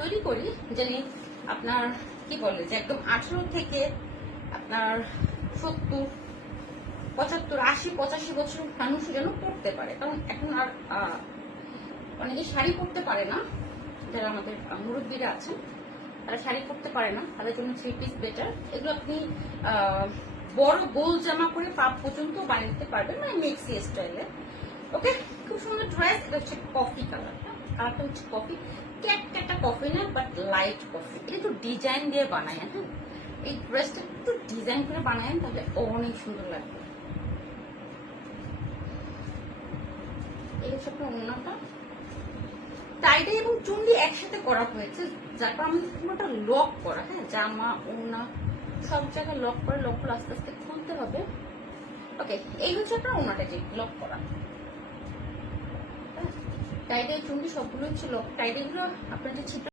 তৈরি করি জানি আপনার কি বলে যে একদম 18 থেকে আপনার 70, 75, 80, 85 বছর মানুষ যেন পড়তে পারে, কারণ এখন আর অনেকে শাড়ি পরতে পারে না। যারা আমাদের মুরব্বীরা আছেন তারা শাড়ি পরতে পারে না, তাদের জন্য 3 পিস বেটার। এগুলো আপনি বড় গোল জামা করে পা পর্যন্ত বানিয়ে দিতে পারবেন, মানে মেক্সি স্টাইলে। ওকে, খুব সুন্দর ড্রেস। এটা হচ্ছে কফি কালার, কালারটা হচ্ছে কফি, ক্যাটটা কফি না, বাট লাইট কফি। এটা একটু ডিজাইন দিয়ে বানায়, হ্যাঁ এই ড্রেসটা একটু ডিজাইন করে বানায় তাহলে অনেক সুন্দর লাগবে। এই হচ্ছে আপনার ওড়নাটা, টাইডে এবং চুন্ডি একসাথে করা হয়েছে, যার কারণে আমাদের পুরোটা লক করা, হ্যাঁ জামা ওড়না সব জায়গায় লক করে, লকগুলো আস্তে আস্তে খুলতে হবে। ওকে, এই হচ্ছে আপনার ওড়নাটা যে লক করা, টাইডে চুন্ডি সবগুলো হচ্ছে লক। টাইডে গুলো আপনার যে ছিদ্র